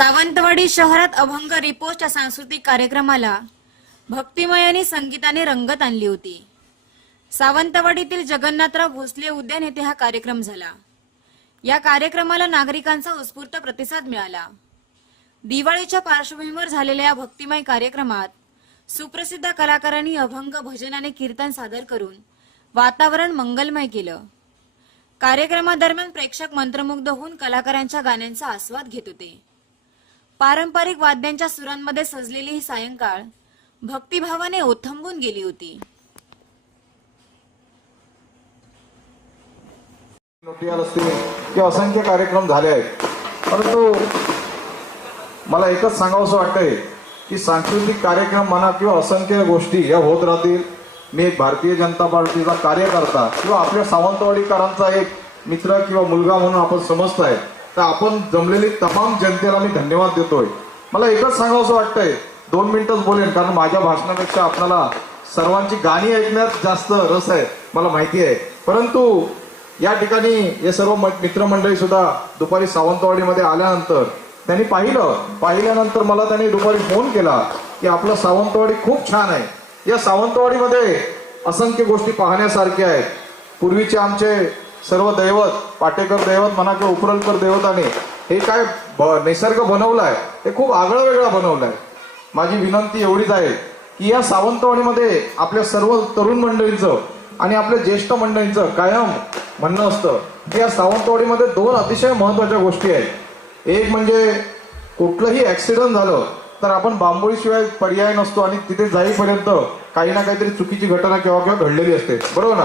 सावंतवाडी शहरात अभंग रिपोस्ट या सांस्कृतिक कार्यक्रमाला भक्तिमय आणि संगीताने रंगत आणली होती. सावंतवाडीतील जगन्नाथराव भोसले उद्यान येथे हा कार्यक्रम झाला. या कार्यक्रमाला नागरिकांचा उत्स्फूर्त प्रतिसाद मिळाला. दिवाळीच्या पार्श्वभूमीवर झालेल्या या भक्तिमय कार्यक्रमात सुप्रसिद्ध कलाकारांनी अभंग भजन आणि कीर्तन सादर करून वातावरण मंगलमय केलं. कार्यक्रमादरम्यान प्रेक्षक मंत्रमुग्ध होऊन कलाकारांच्या गाण्यांचा आस्वाद घेत होते. पारंपरिक वाद्यांच्या सुरांमध्ये सजलेली ही सायंकाळ भक्तिभावाने ओथंबून गेली होती. किंवा असंख्य कार्यक्रम झाले आहेत. परंतु मला एकच सांगावंसं वाटतंय की सांस्कृतिक कार्यक्रम म्हणा किंवा असंख्य गोष्टी या होत राहतील. मी एक भारतीय जनता पार्टीचा कार्यकर्ता किंवा आपल्या सावंतवाडीकरांचा एक मित्र किंवा मुलगा म्हणून आपण समजताय. तर आपण जमलेली तमाम जनतेला मी धन्यवाद देतोय. मला एकच सांगावंसं वाटतंय. दोन मिनिटच बोलेन कारण माझ्या भाषणापेक्षा आपल्याला सर्वांची गाणी ऐकण्यात जास्त रस आहे मला माहिती आहे. परंतु या ठिकाणी हे सर्व मित्रमंडळी सुद्धा दुपारी सावंतवाडीमध्ये आल्यानंतर त्यांनी पाहिलं. पाहिल्यानंतर मला त्यांनी दुपारी फोन केला की आपलं सावंतवाडी खूप छान आहे. या सावंतवाडीमध्ये असंख्य गोष्टी पाहण्यासारख्या आहेत. पूर्वीचे आमचे सर्व दैवत पाटेकर दैवत म्हणा किंवा उपरलकर दैवताने हे काय ब- निसर्ग बनवलाय हे खूप आगळं वेगळा आहे माझी विनंती एवढीच आहे की या सावंतवाडीमध्ये आपल्या सर्व तरुण मंडळींचं आणि आपल्या ज्येष्ठ मंडळींचं कायम म्हणणं असतं की या सावंतवाडीमध्ये दोन अतिशय महत्त्वाच्या गोष्टी आहेत. एक म्हणजे कुठलंही ऍक्सिडेंट झालं तर आपण बांबोळीशिवाय पर्याय नसतो आणि तिथे जाईपर्यंत काही ना काहीतरी चुकीची घटना केव्हा केव्हा घडलेली असते. बरोबर ना?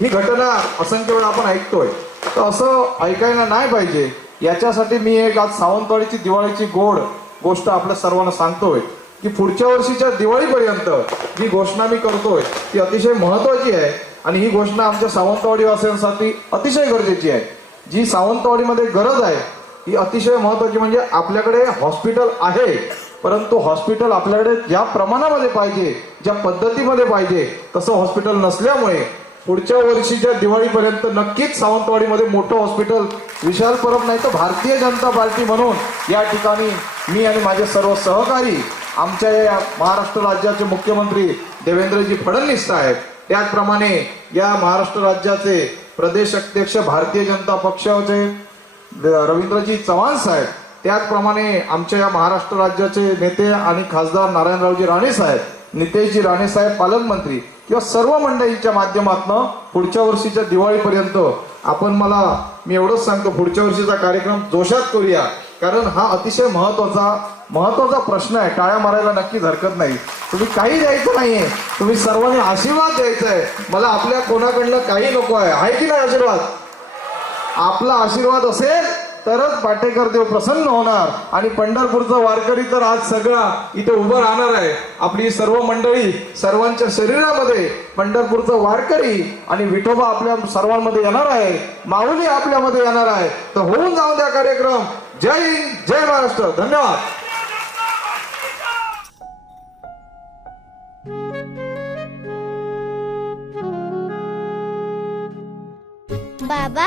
ही घटना असंख्य वेळा आपण ऐकतोय. तर असं ऐकायला नाही पाहिजे. याच्यासाठी मी एक आज सावंतवाडीची दिवाळीची गोड गोष्ट आपल्या सर्वांना सांगतोय. की पुढच्या वर्षीच्या दिवाळीपर्यंत जी घोषणा मी करतोय ती अतिशय महत्वाची आहे. आणि ही घोषणा आमच्या सावंतवाडीवासियांसाठी अतिशय गरजेची आहे. जी सावंतवाडीमध्ये गरज आहे ही अतिशय महत्वाची म्हणजे आपल्याकडे हॉस्पिटल आहे. परंतु हॉस्पिटल आपल्याकडे ज्या प्रमाणामध्ये पाहिजे ज्या पद्धतीमध्ये पाहिजे तसं हॉस्पिटल नसल्यामुळे पुढच्या वर्षीच्या दिवाळीपर्यंत नक्कीच सावंतवाडीमध्ये मोठं हॉस्पिटल विशाल परब नाही तर भारतीय जनता पार्टी म्हणून या ठिकाणी मी आणि माझे सर्व सहकारी आमच्या या महाराष्ट्र राज्याचे मुख्यमंत्री देवेंद्रजी फडणवीस साहेब त्याचप्रमाणे या महाराष्ट्र राज्याचे प्रदेश अध्यक्ष भारतीय जनता पक्षाचे रवींद्रजी चव्हाण साहेब त्याचप्रमाणे आमच्या या महाराष्ट्र राज्याचे नेते आणि खासदार नारायणरावजी राणे साहेब नितेशजी राणे साहेब पालकमंत्री किंवा सर्व मंडळींच्या माध्यमातून पुढच्या वर्षीच्या दिवाळीपर्यंत आपण मला मी एवढंच सांगतो पुढच्या वर्षीचा कार्यक्रम जोशात करूया. कारण हा अतिशय महत्त्वाचा महत्त्वाचा प्रश्न आहे. टाळ्या मारायला नक्कीच हरकत नाही. तुम्ही काही द्यायचं नाहीये. तुम्ही सर्वांनी आशीर्वाद द्यायचा आहे मला आपल्या कोणाकडनं काही नको आहे. आहे की नाही आशीर्वाद? आपला आशीर्वाद असेल तरच पाटेकर देव प्रसन्न होणार. आणि पंढरपूरचा वारकरी तर आज सगळा इथे उभं राहणार आहे. आपली सर्व मंडळी सर्वांच्या शरीरामध्ये पंढरपूरचा वारकरी आणि विठोबा आपल्या सर्वांमध्ये येणार आहे. माऊली आपल्यामध्ये येणार आहे. तर होऊन जाऊ द्या कार्यक्रम. जय हिंद जय महाराष्ट्र. धन्यवाद. बाबा